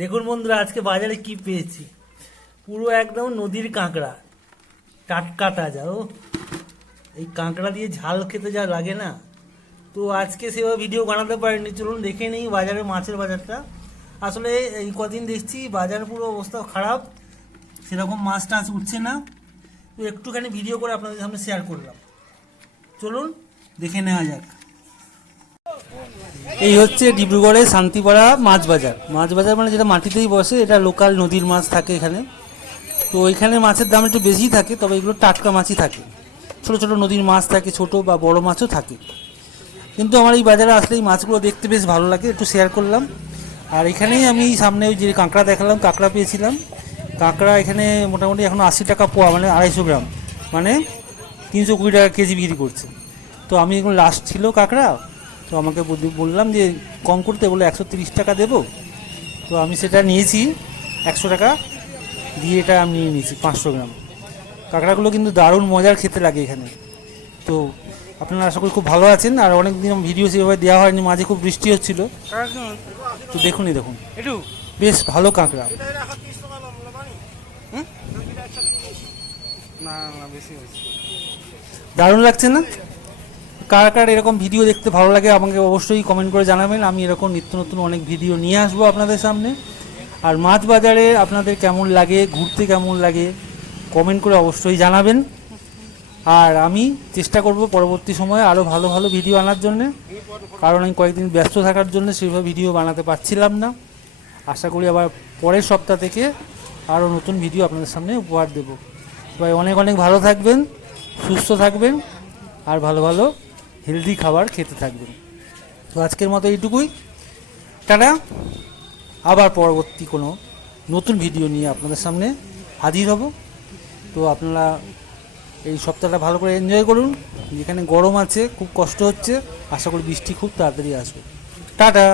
দেখুন বন্ধুরা, আজকে বাজারে কি পেয়েছি। পুরো একদম নদীর কাঁকড়া, টাটকা তাজা। ও এই কাঁকড়া দিয়ে ঝাল খেতে যা লাগে না, তো আজকে সেভাবে ভিডিও বানাতে পারিনি। চলুন দেখে নিই বাজারে মাছের বাজারটা। আসলে এই কদিন দেখছি বাজার পুরো অবস্থা খারাপ, সেরকম মাছ টাছ উঠছে না। তো একটুখানি ভিডিও করে আপনাদের সামনে শেয়ার করলাম। চলুন দেখে নেওয়া যাক। এই হচ্ছে ডিব্রুগড়ের শান্তিপাড়া মাছ বাজার। মাছ বাজার মানে যেটা মাটিতেই বসে, এটা লোকাল নদীর মাছ থাকে এখানে। তো এখানে মাছের দাম একটু বেশিই থাকে, তবে এগুলো টাটকা মাছই থাকে। ছোটো ছোটো নদীর মাছ থাকে, ছোটো বা বড় মাছও থাকে। কিন্তু আমার এই বাজারে আসলে এই মাছগুলো দেখতে বেশ ভালো লাগে, একটু শেয়ার করলাম। আর এখানেই আমি সামনে ওই যে কাঁকড়া দেখালাম, কাঁকড়া পেয়েছিলাম। কাঁকড়া এখানে মোটামুটি এখন 80 টাকা পোয়া, মানে 250 গ্রাম, মানে 320 টাকা কেজি বিক্রি করছে। তো আমি এখন লাস্ট ছিল কাঁকড়া, তো আমাকে বললাম যে কম করতে, বলে 130 টাকা দেবো। তো আমি সেটা নিয়েছি, 100 টাকা দিয়ে এটা আমি নিয়ে নিয়েছি 500 গ্রাম। কাঁকড়াগুলো কিন্তু দারুণ মজার খেতে লাগে এখানে। তো আপনারা আশা করি খুব ভালো আছেন। আর অনেক দিন ভিডিও সেভাবে দেওয়া হয়নি, মাঝে খুব বৃষ্টি হচ্ছিল। তো দেখুন বেশ ভালো কাঁকড়া। দারুণ লাগছে না? কার কার এরকম ভিডিও দেখতে ভালো লাগে আমাকে অবশ্যই কমেন্ট করে জানাবেন। আমি এরকম নিত্য নতুন অনেক ভিডিও নিয়ে আসবো আপনাদের সামনে। আর মাছ বাজারে আপনাদের কেমন লাগে, ঘুরতে কেমন লাগে, কমেন্ট করে অবশ্যই জানাবেন। আর আমি চেষ্টা করব পরবর্তী সময়ে আরও ভালো ভালো ভিডিও আনার জন্যে, কারণ আমি কয়েকদিন ব্যস্ত থাকার জন্য সেভাবে ভিডিও বানাতে পারছিলাম না। আশা করি আবার পরের সপ্তাহ থেকে আরও নতুন ভিডিও আপনাদের সামনে উপহার দেব। সবাই অনেক অনেক ভালো থাকবেন, সুস্থ থাকবেন, আর ভালো ভালো হেলদি খাবার খেতে থাকবেন। তো আজকের মতো এইটুকুই, টাটা। আবার পরবর্তী কোনো নতুন ভিডিও নিয়ে আপনাদের সামনে হাজির হব। তো আপনারা এই সপ্তাহটা ভালো করে এনজয় করুন। যেখানে গরম আছে, খুব কষ্ট হচ্ছে, আশা করি বৃষ্টি খুব তাড়াতাড়ি আসবে। টাটা।